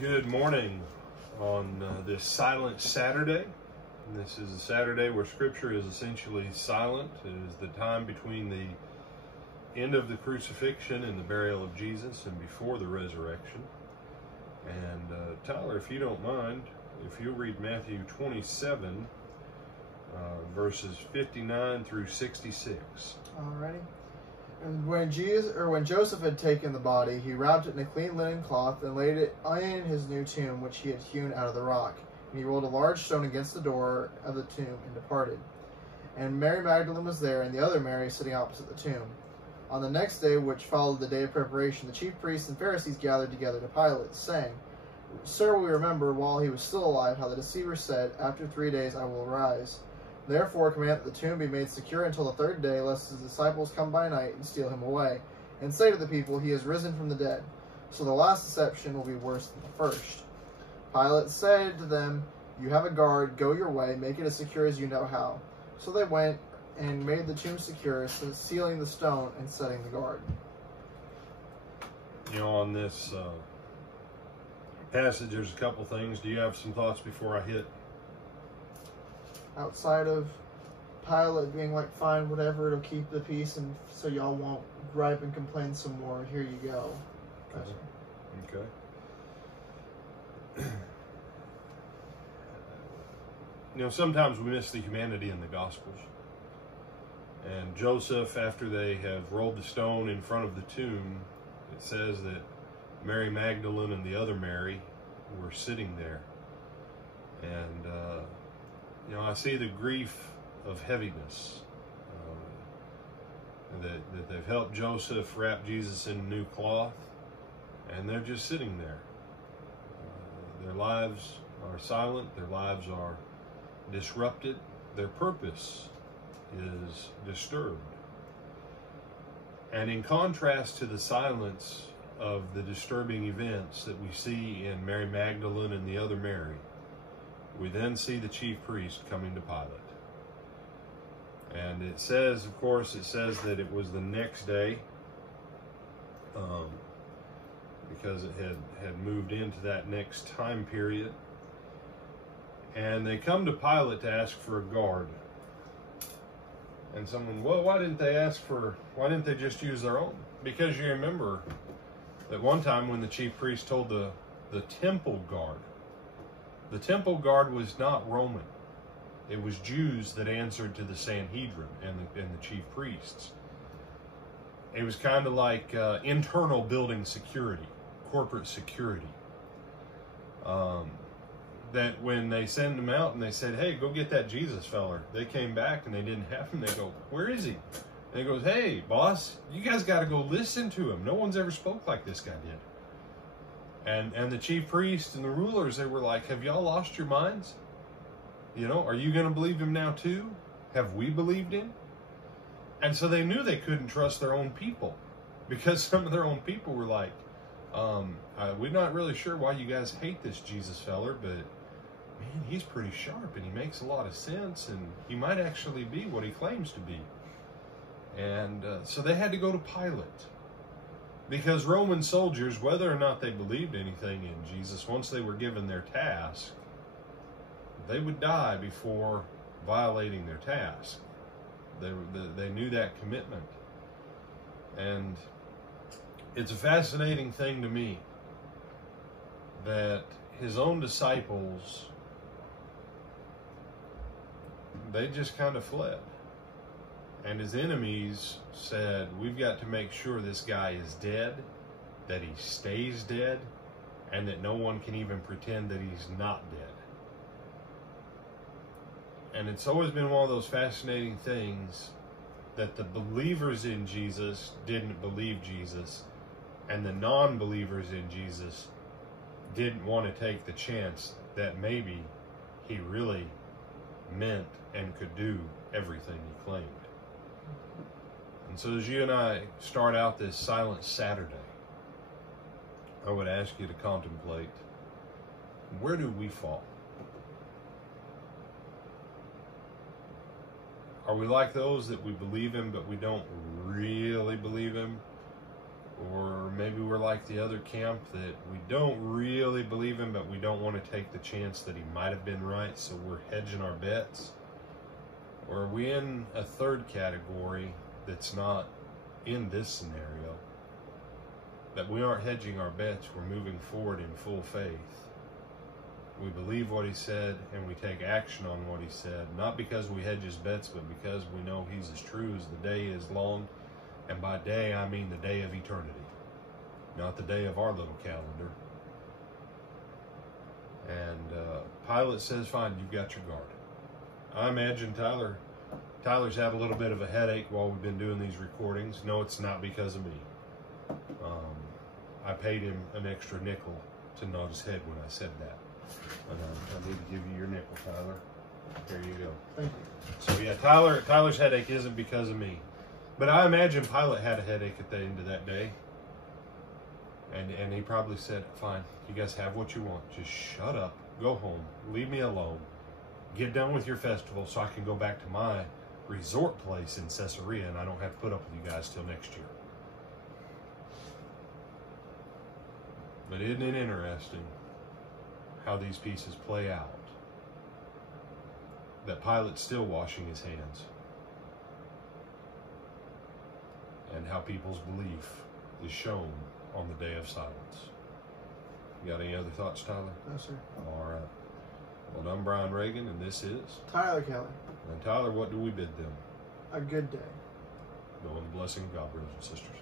Good morning on this silent Saturday. And this is a Saturday where Scripture is essentially silent. It is the time between the end of the crucifixion and the burial of Jesus and before the resurrection. And Tyler, if you don't mind, if you'll read Matthew 27, verses 59 through 66. Alrighty. And when Joseph had taken the body, he wrapped it in a clean linen cloth and laid it in his new tomb, which he had hewn out of the rock. And he rolled a large stone against the door of the tomb and departed. And Mary Magdalene was there, and the other Mary sitting opposite the tomb. On the next day, which followed the day of preparation, the chief priests and Pharisees gathered together to Pilate, saying, "Sir, we remember while he was still alive how the deceiver said, 'After 3 days I will rise.' Therefore command that the tomb be made secure until the third day, lest his disciples come by night and steal him away, and say to the people, 'He has risen from the dead.' So the last deception will be worse than the first." Pilate said to them, "You have a guard, go your way, make it as secure as you know how." So they went and made the tomb secure, sealing the stone and setting the guard. You know, on this passage, there's a couple things. Do you have some thoughts before I hit? Outside of Pilate being like, "Fine, whatever, it'll keep the peace, and so y'all won't gripe and complain some more. Here you go." Okay. You know, sometimes we miss the humanity in the Gospels. And Joseph, after they have rolled the stone in front of the tomb, it says that Mary Magdalene and the other Mary were sitting there. And, you know, I see the grief of heaviness. That they've helped Joseph wrap Jesus in a new cloth, and they're just sitting there. Their lives are silent, their lives are disrupted, their purpose is disturbed. And in contrast to the silence of the disturbing events that we see in Mary Magdalene and the other Mary, we then see the chief priest coming to Pilate. And it says, of course, that it was the next day, because it had moved into that next time period. And they come to Pilate to ask for a guard. And someone, well, why didn't they just use their own? Because you remember that one time when the chief priest told the temple guard was not Roman. It was Jews that answered to the Sanhedrin and the chief priests. It was kind of like internal building security, corporate security. That when they send them out and they said, "Hey, go get that Jesus feller," they came back and they didn't have him. They go, "Where is he?" And he goes, "Hey, boss, you guys got to go listen to him. No one's ever spoke like this guy did." And the chief priests and the rulers, they were like, "Have y'all lost your minds? You know, are you going to believe him now too? Have we believed him?" And so they knew they couldn't trust their own people, because some of their own people were like, "We're not really sure why you guys hate this Jesus feller, but man, he's pretty sharp and he makes a lot of sense and he might actually be what he claims to be." And so they had to go to Pilate, because Roman soldiers, whether or not they believed anything in Jesus, once they were given their task, they would die before violating their task. They knew that commitment. And it's a fascinating thing to me that his own disciples, they just kind of fled. And his enemies said, "We've got to make sure this guy is dead, that he stays dead, and that no one can even pretend that he's not dead." And it's always been one of those fascinating things that the believers in Jesus didn't believe Jesus, and the non-believers in Jesus didn't want to take the chance that maybe he really meant and could do everything he claimed. And so as you and I start out this silent Saturday, I would ask you to contemplate, where do we fall? Are we like those that we believe him, but we don't really believe him? Or maybe we're like the other camp that we don't really believe him, but we don't want to take the chance that he might have been right, so we're hedging our bets. Or are we in a third category that's not in this scenario? That we aren't hedging our bets, we're moving forward in full faith. We believe what he said and we take action on what he said, not because we hedge his bets, but because we know he's as true as the day is long. And by day, I mean the day of eternity, not the day of our little calendar. And Pilate says, fine, you've got your guard. I imagine Tyler's had a little bit of a headache while we've been doing these recordings. No, it's not because of me. I paid him an extra nickel to nod his head when I said that. And I need to give you your nickel, Tyler. There you go. Thank you. So yeah, Tyler's headache isn't because of me. But I imagine Pilate had a headache at the end of that day. And he probably said, fine, you guys have what you want. Just shut up, go home, leave me alone. Get done with your festival so I can go back to my resort place in Caesarea and I don't have to put up with you guys till next year. But isn't it interesting how these pieces play out? That Pilate's still washing his hands. And how people's belief is shown on the day of silence. You got any other thoughts, Tyler? No, sir. All right. Well, I'm Brian Reagan, and this is Tyler Kelly. And Tyler, what do we bid them? A good day. Go in the blessing of God, brothers and sisters.